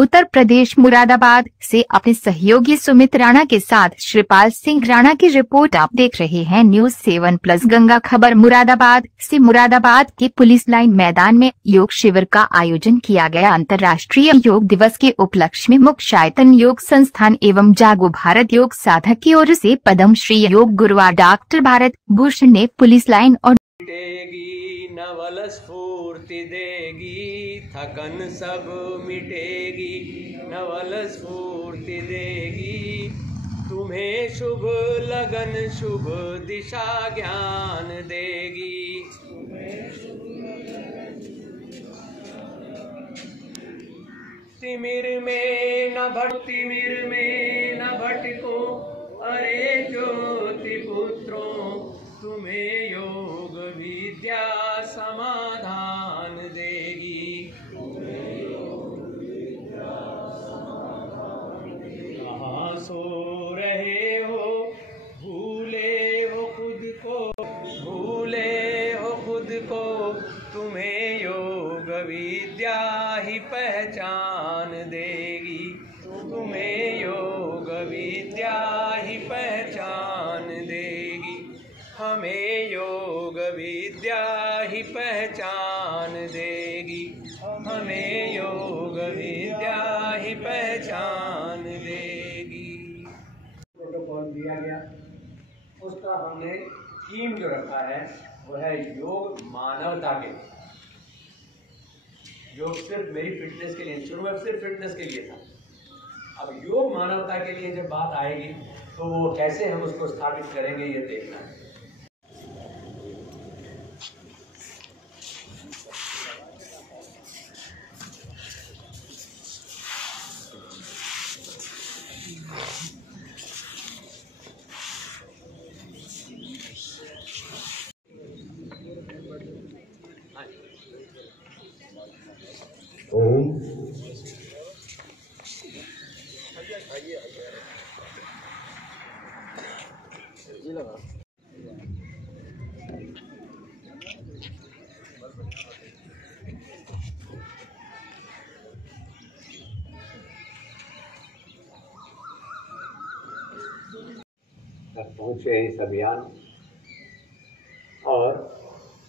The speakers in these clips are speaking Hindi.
उत्तर प्रदेश मुरादाबाद से अपने सहयोगी सुमित राणा के साथ श्रीपाल सिंह राणा की रिपोर्ट। आप देख रहे हैं न्यूज 7+ गंगा खबर। मुरादाबाद से मुरादाबाद के पुलिस लाइन मैदान में योग शिविर का आयोजन किया गया। अंतर्राष्ट्रीय योग दिवस के उपलक्ष्य में मुख्य आयतन योग संस्थान एवं जागो भारत योग साधक की ओर से पद्मश्री योग गुरुवार डॉक्टर भारत भूषण ने पुलिस लाइन और नवल स्फूर्ति देगी, थकन सब मिटेगी, नवल स्फूर्ति देगी, तुम्हें शुभ लगन शुभ दिशा ज्ञान देगी। तिमिर में न भटको, अरे ज्योति पुत्रों, तुम्हें योग विद्या समाधान देगी। कहाँ सो रहे हो, भूले हो खुद को, तुम्हें योग विद्या ही पहचान देगी। तुम्हें योग विद्या ही पहचान देगी। हमें योग विद्या ही पहचान देगी। हमें योग विद्या ही पहचान देगी। प्रोटोकॉल दिया गया, उसका हमने थीम जो रखा है वो है योग मानवता के। योग सिर्फ मेरी फिटनेस के लिए, शुरू में सिर्फ फिटनेस के लिए था। अब योग मानवता के लिए जब बात आएगी तो वो कैसे हम उसको स्थापित करेंगे ये देखना है। ओम तक पहुँचे इस अभियान और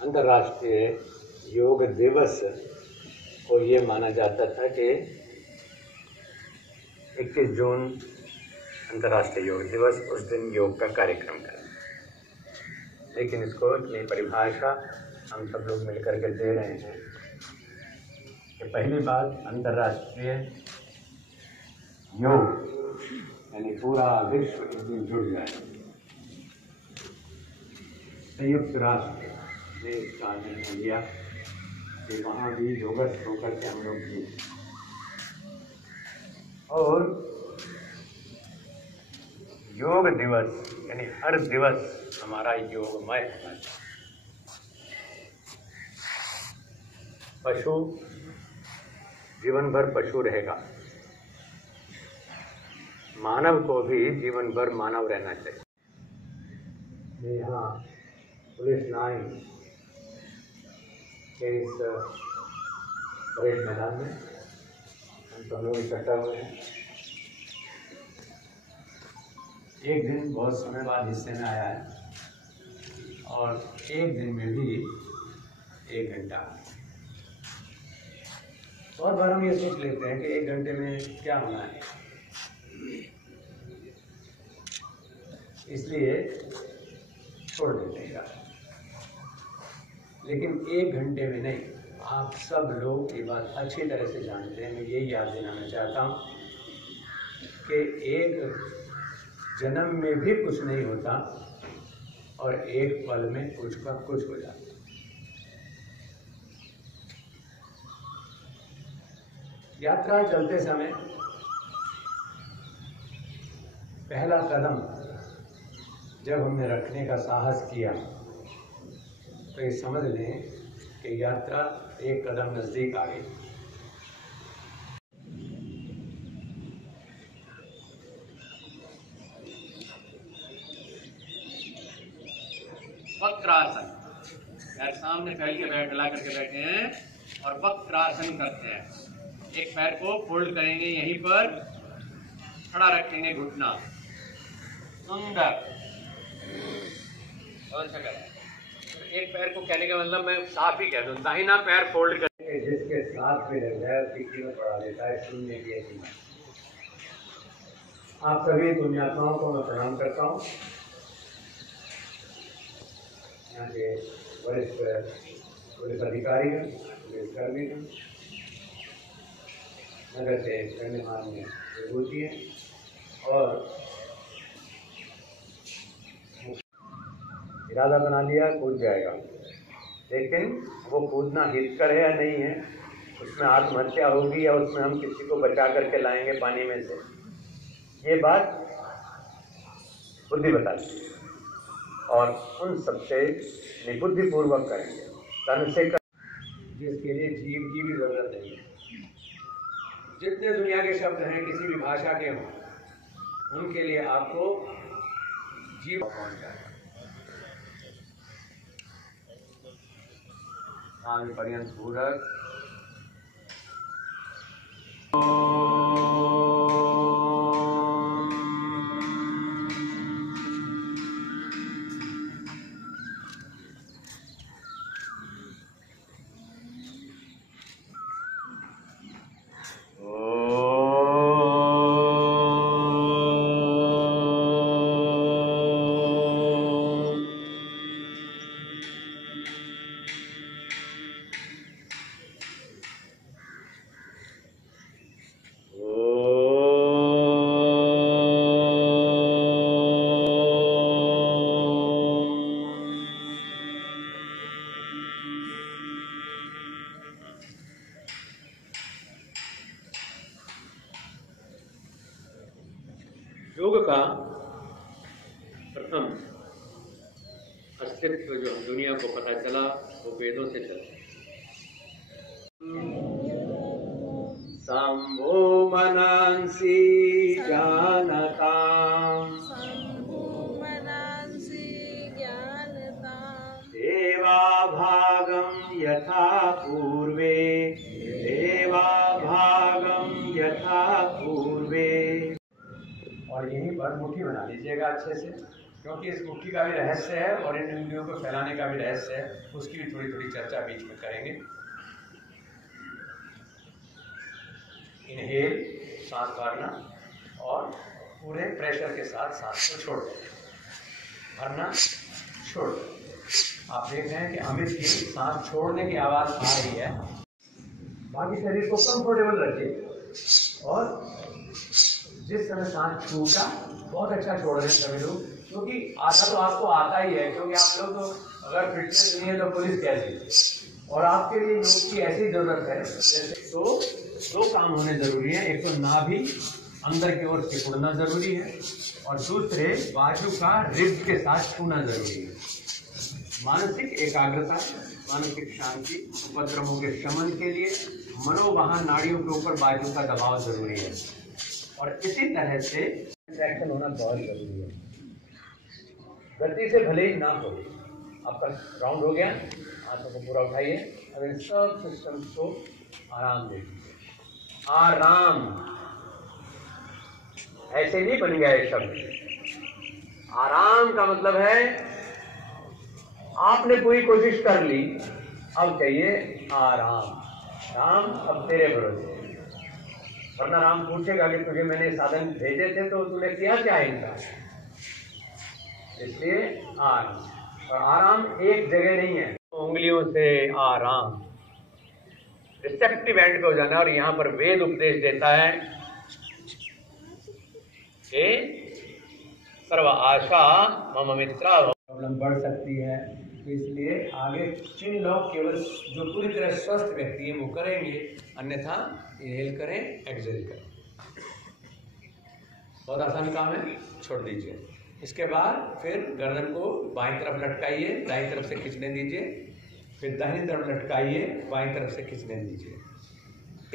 अंतर्राष्ट्रीय योग दिवस को ये माना जाता था कि 21 जून अंतर्राष्ट्रीय योग दिवस, उस दिन योग का कार्यक्रम करें। लेकिन इसको इतनी परिभाषा हम सब लोग मिलकर के दे रहे हैं कि पहली बात अंतर्राष्ट्रीय योग यानी पूरा विश्व एक दिन जुड़ जाए। संयुक्त राष्ट्र ने इसका निर्णय लिया कि वहाँ भी योगस्थ होकर के हम लोग भी, और योग दिवस यानी हर दिवस हमारा योगमय होना चाहिए। पशु जीवन भर पशु रहेगा, मानव को भी जीवन भर मानव रहना चाहिए। यहाँ पुलिस लाइन के इस परेड मैदान में हम सब लोग इकट्ठा हुए हैं। एक दिन बहुत समय बाद हिस्से में आया है और एक दिन में भी 1 घंटा। बहुत बार हम ये सोच लेते हैं कि 1 घंटे में क्या होना है, इसलिए छोड़ देते हैं। लेकिन 1 घंटे में नहीं, आप सब लोग ये बात अच्छी तरह से जानते हैं। मैं यही याद दिलाना चाहता हूँ कि एक जन्म में भी कुछ नहीं होता और एक पल में कुछ का कुछ हो जाता। यात्रा चलते समय पहला कदम जब हमने रखने का साहस किया तो ये समझ लें कि यात्रा एक कदम नजदीक आ गई। वक्रासन, पैर सामने फैल के फैला करके बैठे हैं और वक्रासन करते हैं। एक पैर को फोल्ड करेंगे, यहीं पर खड़ा रखेंगे घुटना, सुंदर। और ऐसा करें। एक पैर को कहने का मतलब मैं साफ ही कह दूं, दाहिना पैर फोल्ड करके जिसके साथ में रह जाए फिक्री में पड़ा लेता है, सुनने की ऐसी। आप सभी पुण्यात्माओं को मैं प्रणाम करता हूँ। यहाँ के वरिष्ठ पुलिस अधिकारी हैं, पुलिस कर्मी हैं, नगर के गण्यमान्य विभूति हैं और इरादा बना लिया कूद जाएगा, लेकिन वो कूदना हितकर है या नहीं है, उसमें आत्महत्या होगी या उसमें हम किसी को बचा करके लाएंगे पानी में से, ये बात बुद्धि बताती है। और उन सबसे निबुद्धिपूर्वक करेंगे, तन से जिसके लिए जीव की भी जरूरत नहीं है। जितने दुनिया के शब्द हैं किसी भी भाषा के हों, उनके लिए आपको जीव पहुंच जाएगा। पर्यंत पूरक योग का प्रथम अस्तित्व जो दुनिया को पता चला वो वेदों से चला। शंभो मनांसि जानताम् देवाभागं यथा पूर्वे, देवाभागं यथा पूर्वे। और यहीं पर मुट्ठी बना लीजिएगा अच्छे से, क्योंकि इस मुट्ठी का भी रहस्य है और इन इंद्रियों को फैलाने का भी रहस्य है, उसकी भी थोड़ी थोड़ी चर्चा बीच में करेंगे। इनहेल सांस भरना और पूरे प्रेशर के साथ सांस को छोड़ देना, भरना छोड़ देना। आप देख रहे हैं कि अमित की सांस छोड़ने की आवाज़ आ रही है। बाकी शरीर को कंफर्टेबल रखिए और जिस समय सांस छूटा बहुत अच्छा छोड़ रहे हैं सभी लोग, क्योंकि आता तो आपको आता ही है, क्योंकि आप लोग तो अगर फिटनेस नहीं है तो पुलिस कैसी। और आपके लिए योग की ऐसी जरूरत है, जैसे तो दो काम होने जरूरी है। एक तो नाभि अंदर की ओर सिकुड़ना जरूरी है और दूसरे बाजू का रिब के साथ छूना जरूरी है। मानसिक एकाग्रता, मानसिक शांति, उपद्रवों के शमन के लिए मनोवाहन नाड़ियों के ऊपर बाजू का दबाव जरूरी है और इसी तरह से एक्शन होना बहुत जरूरी है। गलती से भले ही ना हो। आपका राउंड हो गया, हाथों को पूरा उठाइए। अब इन सब सिस्टम्स को आराम दीजिए। आराम ऐसे नहीं बन गया ये शब्द। आराम का मतलब है आपने पूरी कोशिश कर ली, अब चाहिए आराम। राम अब तेरे भरोसे। वरना राम पूछेगा कि तुझे मैंने साधन भेजे थे तो तूने किया क्या इनका। इसलिए आराम। और आराम एक जगह नहीं है, उंगलियों से आराम रिसेप्टिव एंड पे हो जाना। और यहाँ पर वेद उपदेश देता है कि सर्व आशा मम मित्रा। प्रॉब्लम बढ़ सकती है, तो इसलिए आगे जिन लोग केवल जो पूरी तरह स्वस्थ व्यक्ति है वो करेंगे, अन्यथा इनहेल करें, एक्सहेल करें। बहुत आसान काम है, छोड़ दीजिए। इसके बाद फिर गर्दन को बाईं तरफ लटकाइए, दाईं तरफ से खींचने दीजिए, फिर दाहिनी तरफ लटकाइए, बाईं तरफ से खींचने दीजिए।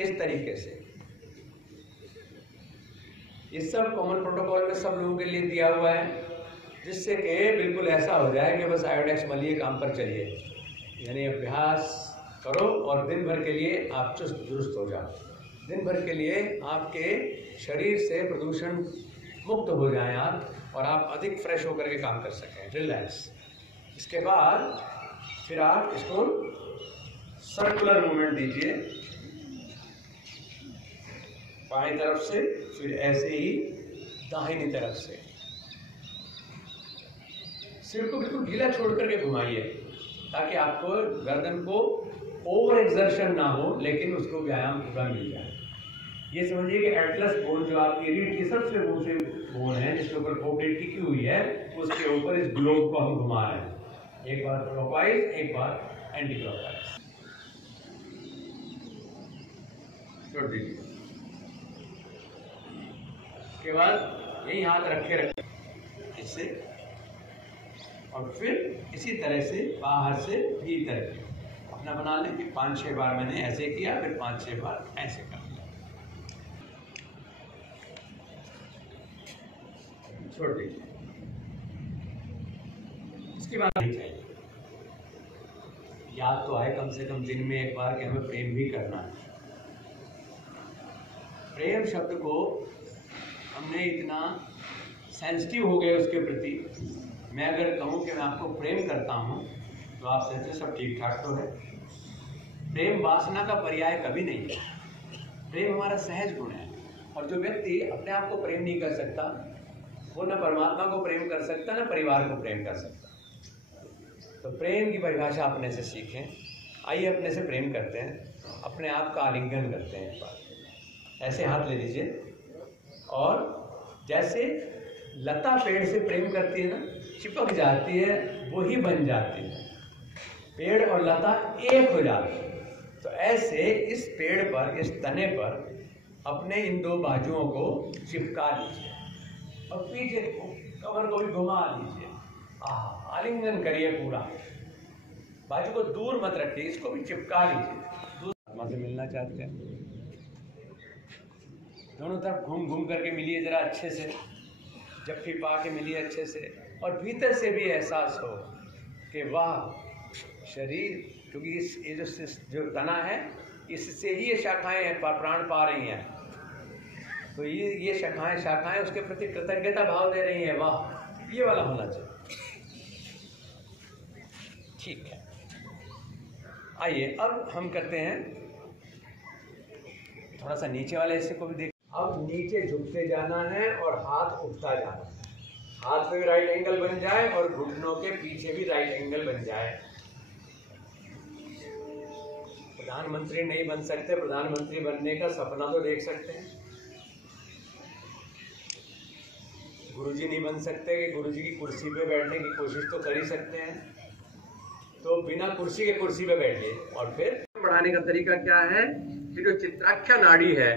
इस तरीके से ये सब कॉमन प्रोटोकॉल में सब लोगों के लिए दिया हुआ है, जिससे कि बिल्कुल ऐसा हो जाए कि बस आयोडेक्स मलिए, काम पर चलिए। यानी अभ्यास करो और दिन भर के लिए आप चुस्त दुरुस्त हो जाओ। दिन भर के लिए आपके शरीर से प्रदूषण मुक्त हो जाएं आप, और आप अधिक फ्रेश होकर के काम कर सकें, रिलैक्स। इसके बाद फिर आप इसको सर्कुलर मूवमेंट दीजिए बाईं तरफ से, फिर ऐसे ही दाहिनी तरफ से। सिर को बिल्कुल ढीला छोड़ करके घुमाइए ताकि आपको गर्दन को ओवर एक्सर्शन ना हो, लेकिन उसको व्यायाम पूरा मिल जाए। ये समझिए कि एटलस बोन जो आपकी रीढ़ की सबसे ऊंचे बोन है, जिसके ऊपर पोपलेट टिकी हुई है, उसके ऊपर इस ग्लोब को हम घुमा रहे हैं, एक बार क्लॉकवाइज, एक बार एंटी क्लॉकवाइज। छोड़ दीजिए। उसके बाद यही हाथ रखे इससे, और फिर इसी तरह से बाहर से भीतर अपना बना लें कि 5-6 बार मैंने ऐसे किया, फिर 5-6 बार ऐसे कर लिया। छोड़ दीजिए। इसके बाद नहीं चाहिए, याद तो आए कम से कम दिन में एक बार कि हमें प्रेम भी करना है। प्रेम शब्द को हमने इतना सेंसिटिव हो गए उसके प्रति। मैं अगर कहूँ कि मैं आपको प्रेम करता हूँ तो आप सोचते सब ठीक ठाक तो है। प्रेम वासना का पर्याय कभी नहीं है। प्रेम हमारा सहज गुण है, और जो व्यक्ति अपने आप को प्रेम नहीं कर सकता वो न परमात्मा को प्रेम कर सकता, न परिवार को प्रेम कर सकता। तो प्रेम की परिभाषा अपने से सीखें। आइए अपने से प्रेम करते हैं, अपने आप का आलिंगन करते हैं। एक बार ऐसे हाथ ले लीजिए, और जैसे लता पेड़ से प्रेम करती है ना, चिपक जाती है, वो ही बन जाती है, पेड़ और लता एक हो जाते हैं। तो ऐसे इस पेड़ पर, इस तने पर अपने इन दो बाजुओं को चिपका लीजिए, और पीछे कमर को भी घुमा लीजिए। आलिंगन करिए पूरा, बाजू को दूर मत रखिए, इसको भी चिपका लीजिए। दूर आत्मा से मिलना चाहते हैं, दोनों तरफ घूम घूम करके मिलिए जरा अच्छे से, जप्फी पा के मिलिए अच्छे से, और भीतर से भी एहसास हो कि वाह शरीर, क्योंकि ये जो तना है इससे ही ये शाखाएं प्राण पा रही हैं, तो ये शाखाएं उसके प्रति कृतज्ञता भाव दे रही हैं। वाह, ये वाला होना चाहिए। ठीक है, आइए अब हम करते हैं थोड़ा सा नीचे वाले हिस्से को भी देख। अब नीचे झुकते जाना है और हाथ उठता जाना है। हाथ पे भी राइट एंगल बन जाए और घुटनों के पीछे भी राइट एंगल बन जाए। प्रधानमंत्री नहीं बन सकते, प्रधानमंत्री बनने का सपना तो देख सकते हैं। गुरुजी नहीं बन सकते कि गुरुजी की कुर्सी पे बैठने की कोशिश तो कर ही सकते हैं। तो बिना कुर्सी के कुर्सी पे बैठिए। और फिर बढ़ाने का तरीका क्या है कि जो चित्राख्या नाड़ी है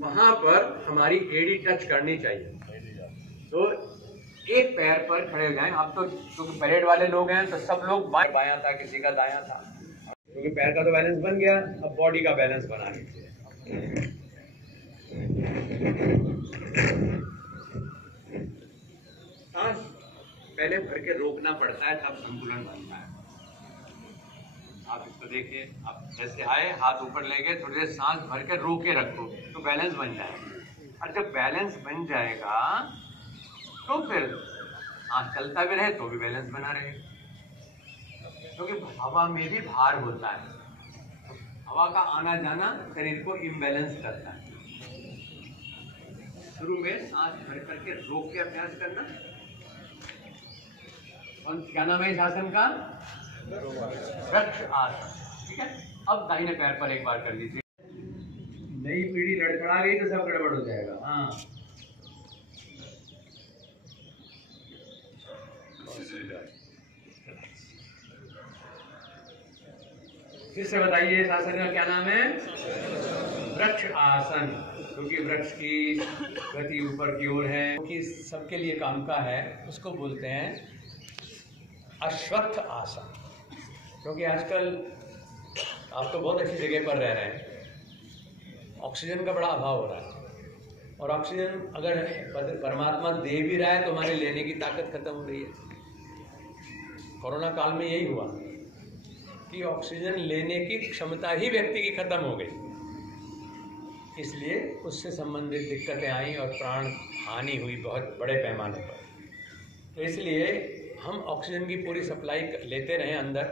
वहां पर हमारी एड़ी टच करनी चाहिए। तो एक पैर पर खड़े हो जाएं। आप तो क्योंकि परेड वाले लोग हैं तो सब लोग बायां था, किसी का दायां था, क्योंकि पैर का तो बैलेंस बन गया। अब बॉडी का बैलेंस बना लीजिए। सांस पहले भर के रोकना पड़ता है, तब संतुलन बनता है। आप इसको देखिए, आप जैसे आए हाथ ऊपर ले गए, थोड़ी देर सांस भर के रोके रखो तो बैलेंस बन जाएगा। और जब बैलेंस बन जाएगा तो फिर सांस चलता भी रहे तो भी बैलेंस बना रहेगा, क्योंकि हवा में भी भार होता है। हवा का आना जाना शरीर को इम्बैलेंस करता है। शुरू में सांस भर करके रोक के अभ्यास करना। और क्या नाम है इस आसन का? वृक्ष आसन। ठीक है, अब दाहिने पैर पर एक बार कर लीजिए। नई पीढ़ी लड़खड़ा गई तो सब गड़बड़ हो जाएगा। हाँ, फिर से बताइए इस आसन का क्या नाम है? वृक्ष आसन। क्योंकि वृक्ष की गति ऊपर की ओर है, क्योंकि सबके लिए काम का है, उसको बोलते हैं अश्वत्थ आसन। क्योंकि आजकल आप तो बहुत अच्छी जगह पर रह रहे हैं, ऑक्सीजन का बड़ा अभाव हो रहा है, और ऑक्सीजन अगर परमात्मा दे भी रहा है तो हमारे लेने की ताकत खत्म हो रही है। कोरोना काल में यही हुआ कि ऑक्सीजन लेने की क्षमता ही व्यक्ति की खत्म हो गई। इसलिए उससे संबंधित दिक्कतें आई और प्राण हानि हुई बहुत बड़े पैमाने पर। तो इसलिए हम ऑक्सीजन की पूरी सप्लाई लेते रहें अंदर,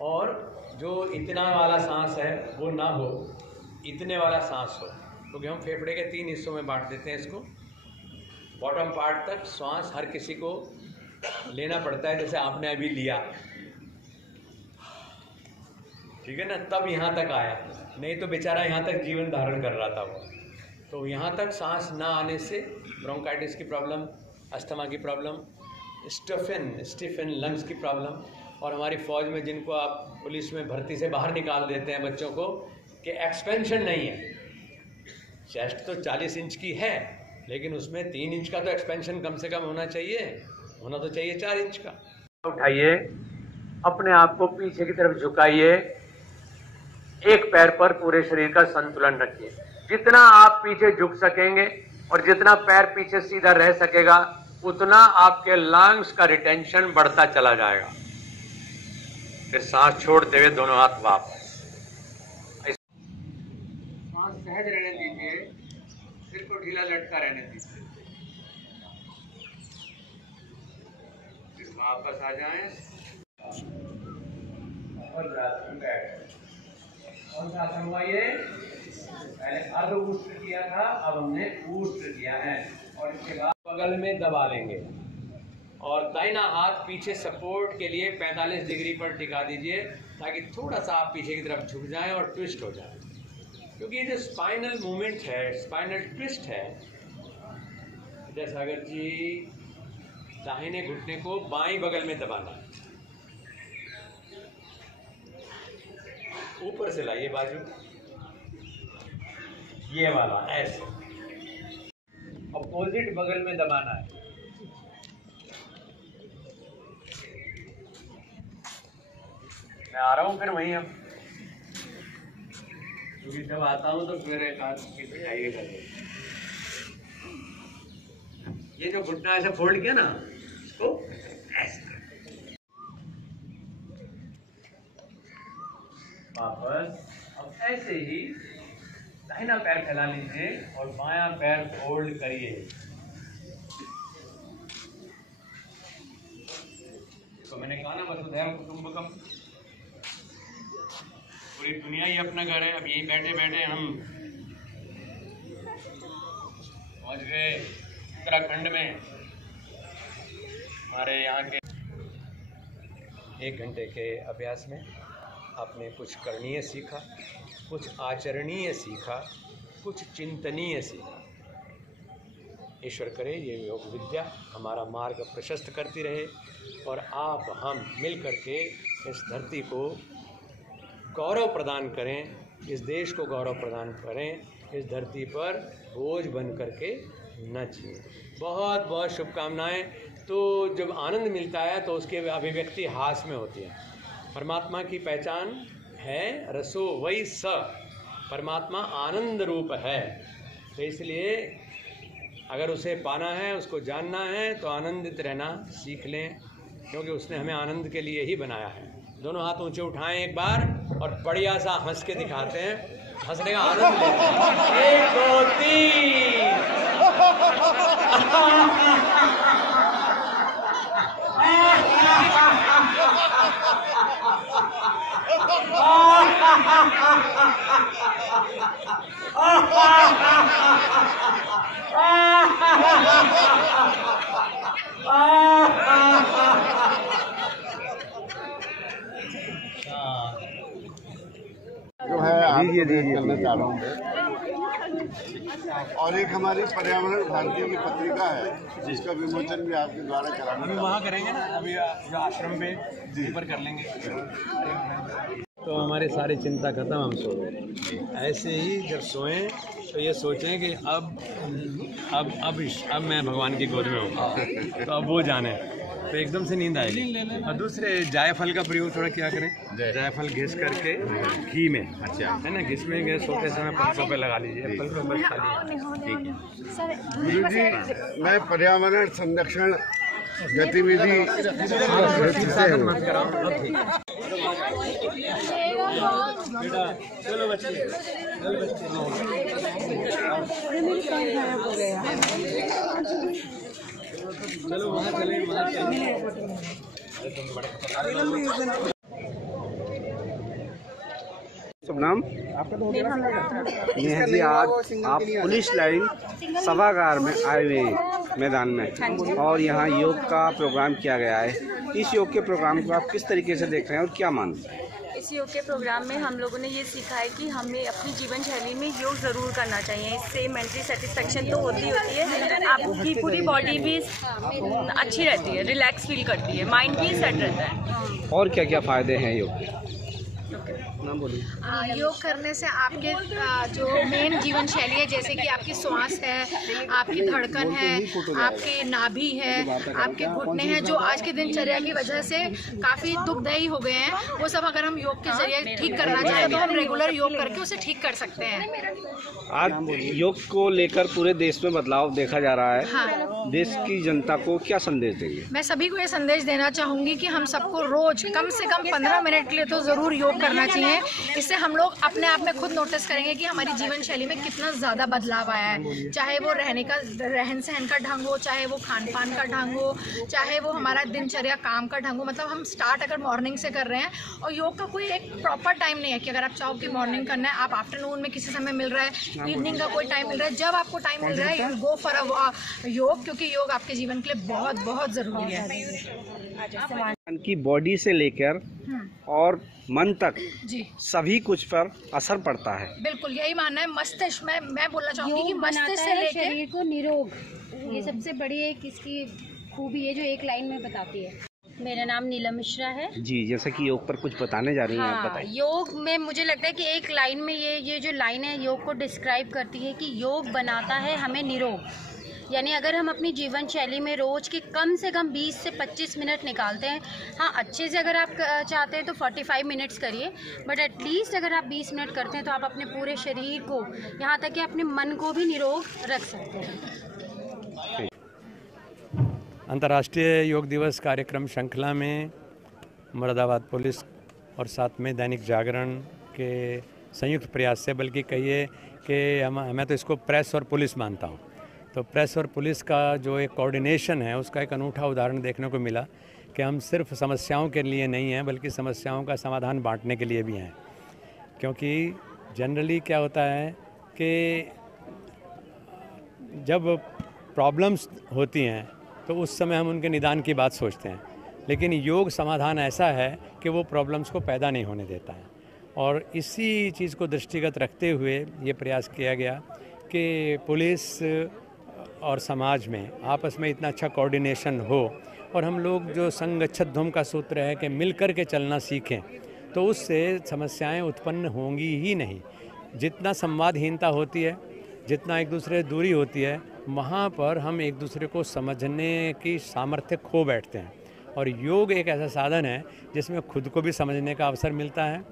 और जो इतना वाला सांस है वो ना हो, इतने वाला सांस हो, क्योंकि हम फेफड़े के 3 हिस्सों में बांट देते हैं इसको। बॉटम पार्ट तक सांस हर किसी को लेना पड़ता है, जैसे आपने अभी लिया, ठीक है ना, तब यहाँ तक आया, नहीं तो बेचारा यहाँ तक जीवन धारण कर रहा था वो। तो यहाँ तक सांस ना आने से ब्रोंकाइटिस की प्रॉब्लम, अस्थमा की प्रॉब्लम, स्टिफन लंग्स की प्रॉब्लम, और हमारी फ़ौज में जिनको आप पुलिस में भर्ती से बाहर निकाल देते हैं बच्चों को कि एक्सपेंशन नहीं है, चेस्ट तो 40 इंच की है लेकिन उसमें 3 इंच का तो एक्सपेंशन कम से कम होना तो चाहिए 4 इंच का। उठाइए, अपने आप को पीछे की तरफ झुकाइए, एक पैर पर पूरे शरीर का संतुलन रखिए। जितना आप पीछे झुक सकेंगे और जितना पैर पीछे सीधा रह सकेगा, उतना आपके लंग्स का रिटेंशन बढ़ता चला जाएगा। फिर सांस छोड़ते हुए दोनों हाथ वापस, सांस सहज रहने दीजिए, सिर को ढीला लटका रहने दीजिए, फिर वापस आ जाएं और बैठ। कौन सा आसन हुआ ये? पहले अर्ध ऊष्ट किया था, अब हमने ऊष्ट किया है, और इसके बाद बगल में दबा लेंगे और दाहिना हाथ पीछे सपोर्ट के लिए 45 डिग्री पर टिका दीजिए, ताकि थोड़ा सा आप पीछे की तरफ झुक जाएं और ट्विस्ट हो जाए। क्योंकि ये जो स्पाइनल मूवमेंट है, स्पाइनल ट्विस्ट है, जैसे सागर जी दाहिने घुटने को बाईं बगल में दबाना, ऊपर से लाइए बाजू, ये वाला ऐसे, अपोजिट बगल में दबाना है। मैं आ रहा हूँ फिर वहीं, अब क्योंकि जब आता हूँ तो फिर एक हाथ की पिटाई करके, ये जो घुटना ऐसे फोल्ड किया ना, इसको ऐसे वापस। अब ऐसे ही दाहिना पैर फैला लीजिए और बायां पैर फोल्ड करिए। तो मैंने कहा ना, वसुधैव कुटुंबकम, पूरी दुनिया ही अपना घर है। अब यही बैठे बैठे हम पहुंच गए उत्तराखंड में। हमारे यहाँ के 1 घंटे के अभ्यास में आपने कुछ करणीय सीखा, कुछ आचरणीय सीखा, कुछ चिंतनीय सीखा। ईश्वर करे ये योग विद्या हमारा मार्ग प्रशस्त करती रहे और आप हम मिल करके इस धरती को गौरव प्रदान करें, इस देश को गौरव प्रदान करें, इस धरती पर बोझ बन करके न जिए। बहुत बहुत शुभकामनाएं। तो जब आनंद मिलता है तो उसकी अभिव्यक्ति हास में होती है। परमात्मा की पहचान है रसो वही स, परमात्मा आनंद रूप है। तो इसलिए अगर उसे पाना है, उसको जानना है, तो आनंदित रहना सीख लें, क्योंकि उसने हमें आनंद के लिए ही बनाया है। दोनों हाथ ऊंचे उठाएं एक बार और बढ़िया सा हंस के दिखाते हैं, हंसने का आनंद लेते हैं। 1 2 3 जो है आप करना चाह रहा हूँ। और एक हमारी पर्यावरण भारती की पत्रिका है, जिसका विमोचन भी आपके द्वारा कराना। अभी वहाँ करेंगे ना, अभी जो आश्रम पे पर कर लेंगे। तो हमारी सारी चिंता खत्म, हम सो गए। ऐसे ही जब सोएं तो ये सोचें कि अब मैं भगवान की गोद में हूँ, तो अब वो जाने, तो एकदम से नींद आएगी। और दूसरे जायफल का प्रयोग थोड़ा क्या करें, जायफल घिस करके घी में, अच्छा है ना, घिस में गए सोते समय पलकों पे लगा लीजिए, पलकों पर खा लीजिए। गुरु जी, मैं पर्यावरण संरक्षण गतिविधि शुभ नाम नेहा जी। आज आप पुलिस लाइन सभागार में आए हुए हैं मैदान में, और यहाँ योग का प्रोग्राम किया गया है। इस योग के प्रोग्राम को आप किस तरीके से देख रहे हैं और क्या मानते हैं? इस योग के प्रोग्राम में हम लोगों ने ये सीखा है कि हमें अपनी जीवन शैली में योग ज़रूर करना चाहिए। इससे मेंटली सेटिस्फेक्शन तो होती है, आपकी पूरी बॉडी भी अच्छी रहती है, रिलैक्स फील करती है, माइंड भी सेट रहता है। और क्या क्या फ़ायदे हैं योग के? नाम बोलिए। योग करने से आपके जो मेन जीवन शैली है, जैसे कि आपकी श्वास है, आपकी धड़कन है, आपके नाभि है, आपके घुटने हैं, जो आज के दिनचर्या की वजह से काफ़ी दुखदायी हो गए हैं, वो सब अगर हम योग के जरिए ठीक करना चाहें तो हम रेगुलर योग करके उसे ठीक कर सकते हैं। आज योग को लेकर पूरे देश में बदलाव देखा जा रहा है। हाँ। देश की जनता को क्या संदेश देंगे? मैं सभी को ये संदेश देना चाहूँगी कि हम सबको रोज कम से कम 15 मिनट के लिए तो ज़रूर योग करना चाहिए। इससे हम लोग अपने आप में खुद नोटिस करेंगे कि हमारी जीवन शैली में कितना ज़्यादा बदलाव आया है, चाहे वो रहन सहन का ढंग हो, चाहे वो खान पान का ढंग हो, चाहे वो हमारा दिनचर्या काम का ढंग हो। मतलब हम स्टार्ट अगर मॉर्निंग से कर रहे हैं, और योग का कोई एक प्रॉपर टाइम नहीं है कि अगर आप चाहो कि मॉर्निंग करना है, आप आफ्टरनून में किसी समय मिल रहा है, इवनिंग का कोई टाइम मिल रहा है, जब आपको टाइम मिल रहा है गो फॉर अ योग, क्योंकि योग आपके जीवन के लिए बहुत बहुत ज़रूरी है। की बॉडी से लेकर और मन तक जी सभी कुछ पर असर पड़ता है। बिल्कुल यही मानना है। मस्तिष्क मैं बोलना चाहूँगी कि मस्तिष्क से लेकर शरीर को निरोग, ये सबसे बड़ी एक इसकी खूबी है जो एक लाइन में बताती है। मेरा नाम नीलम मिश्रा है जी। जैसे कि योग पर कुछ बताने जा रही हैं, आप बताइए। योग में मुझे लगता है कि एक लाइन में ये जो लाइन है योग को डिस्क्राइब करती है कि योग बनाता है हमें निरोग। यानी अगर हम अपनी जीवन शैली में रोज़ के कम से कम 20 से 25 मिनट निकालते हैं, हाँ अच्छे से अगर आप चाहते हैं तो 45 मिनट्स करिए, बट एटलीस्ट अगर आप 20 मिनट करते हैं तो आप अपने पूरे शरीर को, यहाँ तक कि अपने मन को भी निरोग रख सकते हैं। अंतर्राष्ट्रीय योग दिवस कार्यक्रम श्रृंखला में मुरादाबाद पुलिस और साथ में दैनिक जागरण के संयुक्त प्रयास से, बल्कि कहिए कि मैं तो इसको प्रेस और पुलिस मानता हूँ, तो प्रेस और पुलिस का जो एक कोऑर्डिनेशन है उसका एक अनूठा उदाहरण देखने को मिला कि हम सिर्फ समस्याओं के लिए नहीं हैं बल्कि समस्याओं का समाधान बांटने के लिए भी हैं। क्योंकि जनरली क्या होता है कि जब प्रॉब्लम्स होती हैं तो उस समय हम उनके निदान की बात सोचते हैं, लेकिन योग समाधान ऐसा है कि वो प्रॉब्लम्स को पैदा नहीं होने देता है। और इसी चीज़ को दृष्टिगत रखते हुए ये प्रयास किया गया कि पुलिस और समाज में आपस में इतना अच्छा कोऑर्डिनेशन हो, और हम लोग जो संगच्छत धूम का सूत्र है कि मिल कर के चलना सीखें, तो उससे समस्याएं उत्पन्न होंगी ही नहीं। जितना संवादहीनता होती है, जितना एक दूसरे से दूरी होती है, वहाँ पर हम एक दूसरे को समझने की सामर्थ्य खो बैठते हैं। और योग एक ऐसा साधन है जिसमें खुद को भी समझने का अवसर मिलता है,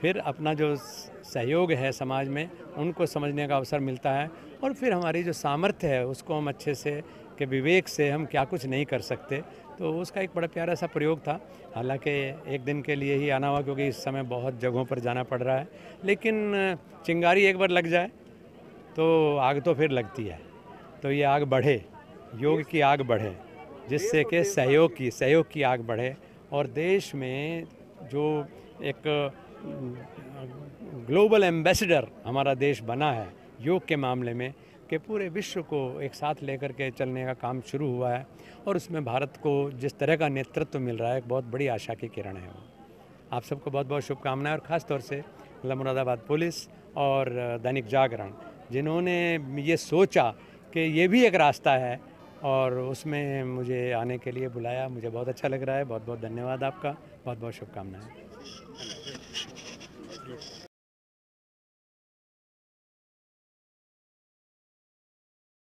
फिर अपना जो सहयोग है समाज में उनको समझने का अवसर मिलता है, और फिर हमारी जो सामर्थ्य है उसको हम अच्छे से कि विवेक से हम क्या कुछ नहीं कर सकते, तो उसका एक बड़ा प्यारा सा प्रयोग था। हालांकि एक दिन के लिए ही आना हुआ क्योंकि इस समय बहुत जगहों पर जाना पड़ रहा है, लेकिन चिंगारी एक बार लग जाए तो आग तो फिर लगती है। तो ये आग बढ़े, योग की आग बढ़े, जिससे कि सहयोग की आग बढ़े, और देश में जो एक ग्लोबल एम्बेसडर हमारा देश बना है योग के मामले में, कि पूरे विश्व को एक साथ लेकर के चलने का काम शुरू हुआ है, और उसमें भारत को जिस तरह का नेतृत्व मिल रहा है एक बहुत बड़ी आशा की किरण है वो। आप सबको बहुत बहुत शुभकामनाएं, और ख़ास तौर से मुरादाबाद पुलिस और दैनिक जागरण जिन्होंने ये सोचा कि ये भी एक रास्ता है और उसमें मुझे आने के लिए बुलाया, मुझे बहुत अच्छा लग रहा है। बहुत बहुत धन्यवाद आपका, बहुत बहुत शुभकामनाएं।